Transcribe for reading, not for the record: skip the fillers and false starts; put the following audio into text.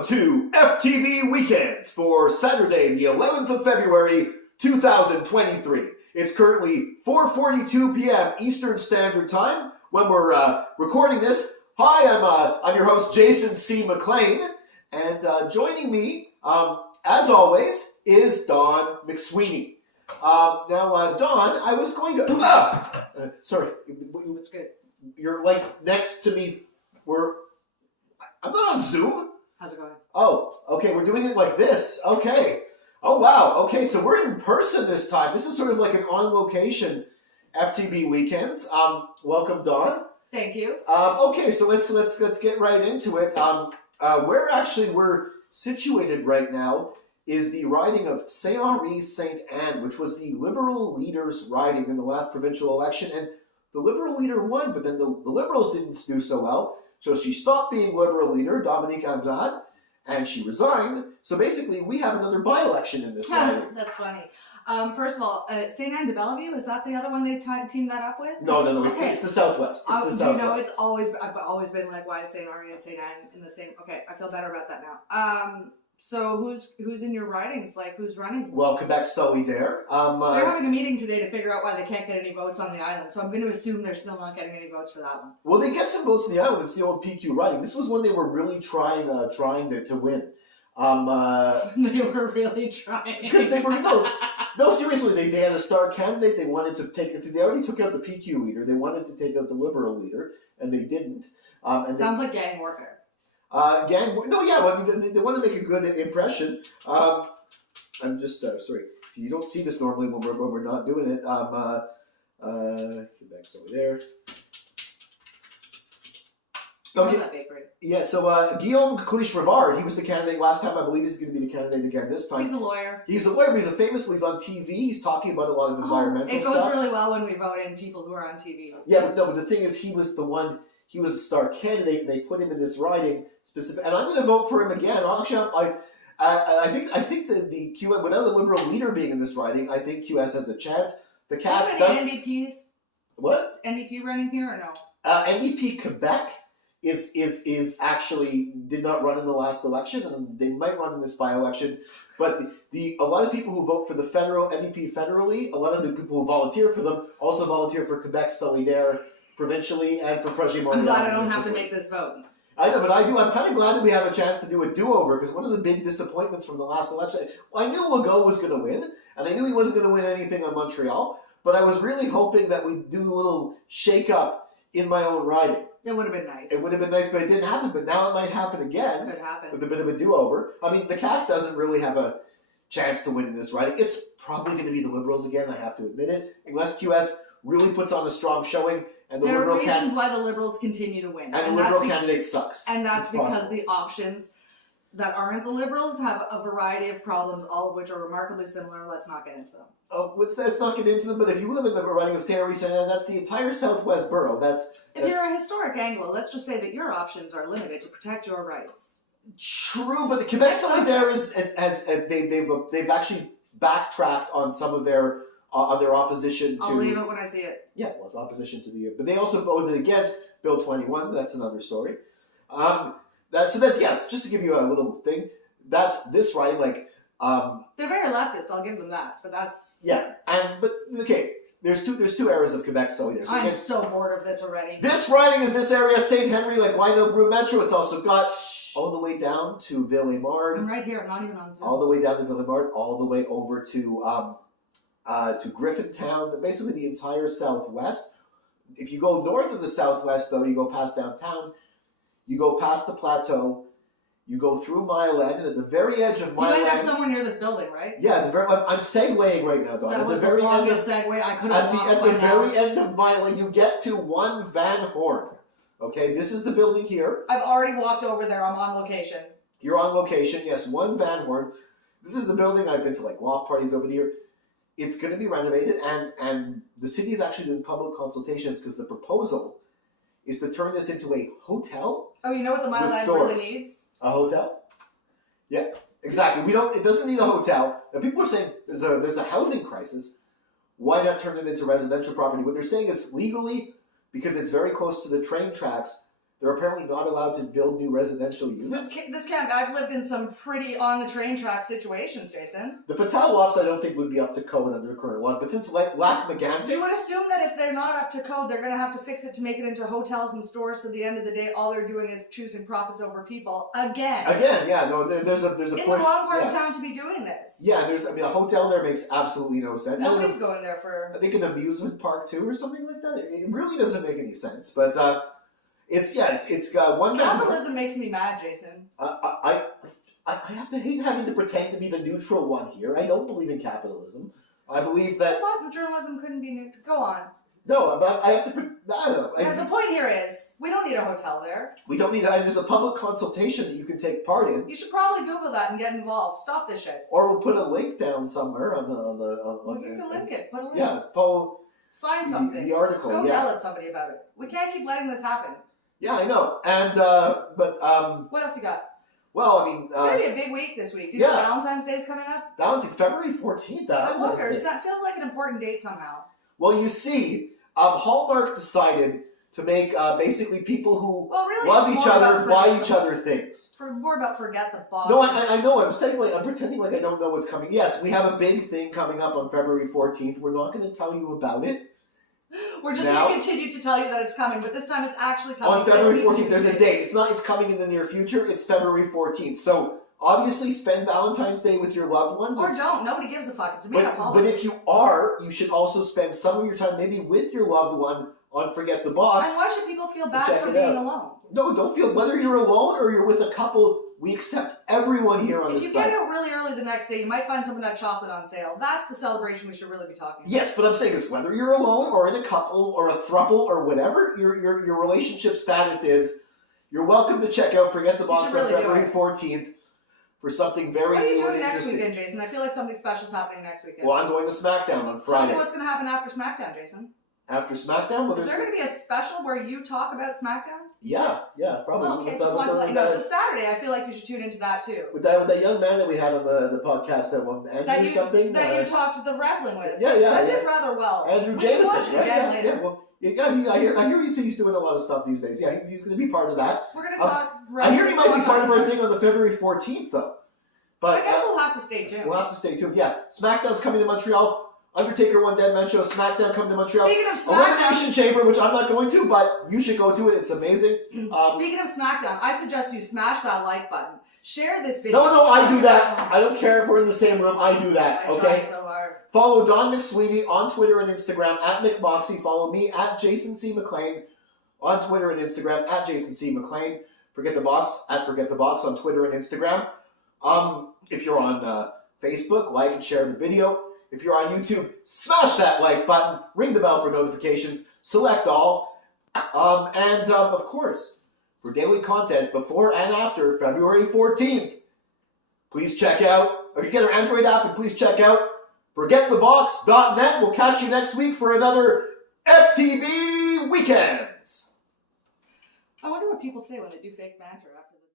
Welcome to FTB Weekends for Saturday, the 11th of February, 2023. It's currently 4:42 p.m. Eastern Standard Time when we're recording this. Hi, I'm your host, Jason C. McLean, and joining me, as always, is Dawn McSweeney. Now, Dawn, I was going to... sorry. It's good. You're, like, next to me. I'm not on Zoom. How's it going? Oh, okay, we're doing it like this. Okay. Oh, wow. Okay, so we're in person this time. This is sort of like an on-location FTB Weekends. Welcome, Dawn. Thank you. Okay, so let's get right into it. Where we're situated right now is the riding of St-Henri St-Anne, which was the Liberal leader's riding in the last provincial election, and the Liberal leader won, but then the Liberals didn't do so well. So she stopped being Liberal leader, Dominique Anglade, and she resigned. So basically, we have another by-election in this riding. That's funny. First of all, St-Anne de Bellevue, is that the other one they teamed that up with? No. Okay. It's the Southwest. It's the Southwest. You know, I've always been like, why is St-Henri and St-Anne in the same? Okay, I feel better about that now. So who's in your ridings? Like, who's running? Well, Quebec Solidaire. They're having a meeting today to figure out why they can't get any votes on the island. So I'm going to assume they're still not getting any votes for that one. Well, they get some votes in the island. It's the old PQ riding. This was when they were really trying to win. They were really trying. Because they were, no, seriously, they had a star candidate. They wanted to they already took out the PQ leader. They wanted to take out the Liberal leader, and they didn't. Sounds like gang warfare. They want to make a good impression. I'm just sorry. You don't see this normally when we're not doing it. Quebec's over there. Okay. Yeah. So Guillaume Clichy-Rivard, he was the candidate last time. I believe he's going to be the candidate again this time. He's a lawyer. He's a lawyer, but he's on TV. He's talking about a lot of environmental stuff. It goes really well when we vote in people who are on TV. Yeah, but the thing is, he was a star candidate, and they put him in this riding specific. And I'm going to vote for him again. Actually, I think that the QS, without the Liberal leader being in this riding, I think QS has a chance. The CAP does. Any NDPs? What? NDP running here or no? NDP Quebec is actually did not run in the last election, and they might run in this by-election. But a lot of people who vote for the federal NDP federally, a lot of the people who volunteer for them also volunteer for Quebec Solidaire provincially and for Projet Montréal. I'm glad I don't have to make this vote. I know, but I do. I'm kind of glad that we have a chance to do a do-over, because one of the big disappointments from the last election, I knew Legault was going to win, and I knew he wasn't going to win anything on Montreal, but I was really hoping that we'd do a little shake-up in my own riding. It would have been nice. It would have been nice, but it didn't happen. But now it might happen again. Could happen. With a bit of a do-over. I mean, the CAC doesn't really have a chance to win in this riding. It's probably going to be the Liberals again, I have to admit it. Unless QS really puts on a strong showing. And there are reasons why the Liberals continue to win. And the Liberal candidate sucks. And that's because the options that aren't the Liberals have a variety of problems, all of which are remarkably similar. Let's not get into them. Oh, let's not get into them, but if you live in the riding of St-Henri St-Anne, that's the entire Southwest borough. If you're a historic Anglo, let's just say that your options are limited to protect your rights. True, but the Quebec Solidaire they've actually backtracked on some of their opposition to... I'll leave it when I see it. Yeah, well, it's opposition to the... But they also voted against Bill 21, but that's another story. Just to give you a little thing, that's this riding, like... they're very leftist, I'll give them that, but that's... Yeah, but okay, there's two areas of Quebec Solidaire. So I'm so bored of this already. This riding is this area, St-Henri, like Guayna-Brou Metro. It's also got all the way down to Ville-et-Marne. I'm right here, I'm not even on Zoom. All the way down to Ville-et-Marne, all the way over to Griffintown, basically the entire Southwest. If you go north of the Southwest, though, you go past downtown, you go past the plateau, you go through Mile End, and at the very edge of Mile End... You might have somewhere near this building, right? Yeah, I'm segueing right now, Dawn. That was the longest segue I could have At the very end of Mile End, you get to 1 Van Horne. Okay, this is the building here. I've already walked over there. I'm on location. You're on location, yes. 1 Van Horne. This is a building I've been to, like, loft parties over the year. It's going to be renovated, and the city is actually doing public consultations because the proposal is to turn this into a hotel. Oh, you know what the Mile End really needs? A hotel? Yeah, exactly. It doesn't need a hotel. Now, people are saying there's a housing crisis. Why not turn it into residential property? What they're saying is legally, because it's very close to the train tracks, they're apparently not allowed to build new residential units. This can't. I've lived in some pretty on the train track situations, Jason. The Fatale Lofts, I don't think would be up to code under current laws, but since Lac Megantic, You would assume that if they're not up to code, they're going to have to fix it to make it into hotels and stores. So at the end of the day, all they're doing is choosing profits over people again. Yeah, no, there's a push. In the wrong part of town to be doing this. Yeah, a hotel there makes absolutely no sense. Nobody's going there for. I think an amusement park too, or something like that. It really doesn't make any sense, but. It's one Capitalism makes me mad, Jason. I have to hate having to pretend to be the neutral one here. I don't believe in capitalism. I believe that. I thought journalism couldn't be neutral. Go on. No, but I have to. I don't know. The point here is we don't need a hotel there. We don't need. There's a public consultation that you can take part in. You should probably Google that and get involved. Stop this shit. Or we'll put a link down somewhere on the. You can link it. Put a link. Yeah, follow. Sign something. The article. Go yell at somebody about it. We can't keep letting this happen. Yeah, I know. And, what else you got? Well, I mean... it's going to be a big week this week. Do you know Valentine's Day is coming up? February 14th. I wonder. That feels like an important date somehow. Well, you see, Hallmark decided to make basically people who love each other buy each other things. More about forget the box. No, I know. I'm saying I'm pretending like I don't know what's coming. Yes, we have a big thing coming up on February 14th. We're not going to tell you about it. We're just going to continue to tell you that it's coming, but this time it's actually coming. On February 14th, there's a date. It's coming in the near future. It's February 14th. So, obviously, spend Valentine's Day with your loved one. Or don't. Nobody gives a fuck. It's a made-up holiday. But if you are, you should also spend some of your time maybe with your loved one on Forget the Box. And why should people feel bad for being alone? No, don't feel, whether you're alone or you're with a couple, we accept everyone here on the site. If you get out really early the next day, you might find some of that chocolate on sale. That's the celebration we should really be talking about. Yes, but I'm saying is whether you're alone or in a couple or a throuple or whatever your relationship status is, you're welcome to check out Forget the Box on February 14th for something very What are you new doing and next interesting. weekend, Jason? I feel like something special is happening next weekend. Well, I'm going to SmackDown on Friday. Tell me what's going to happen after SmackDown, Jason. After SmackDown? Well, is there going to be a special where you talk about SmackDown? Yeah, probably. Well, okay, just wanted to let you know. So Saturday, I feel like you should tune into that too. With that young man that we had on the podcast, Andrew something? That you talked the wrestling with. Yeah. That did rather well. Andrew Jameson, right? Later. Well, I hear he's doing a lot of stuff these days. Yeah, he's going to be part of that. We're going to talk I hear he might be part of our thing on the February 14th, though. But I guess we'll have to stay tuned. We'll have to stay tuned. Yeah, SmackDown's coming to Montreal. Undertaker One Dead Man Show, SmackDown coming to Montreal. Speaking of SmackDown, Elimination Chamber, which I'm not going to, but you should go to it. It's amazing. Speaking of SmackDown, I suggest you smash that like button. Share this video. No, I do that. I don't care if we're in the same room. I do that. I tried so hard. Follow Dawn McSweeney on Twitter and Instagram at McMoxie. Follow me at Jason C. McLean on Twitter and Instagram at Jason C. McLean. Forget the Box at Forget the Box on Twitter and Instagram. If you're on Facebook, like and share the video. If you're on YouTube, smash that like button, ring the bell for notifications, select all, and of course, for daily content before and after February 14th, please check out, or you get our Android app and please check out forgetthebox.net. We'll catch you next week for another FTB Weekends. I wonder what people say when they do fake banter after the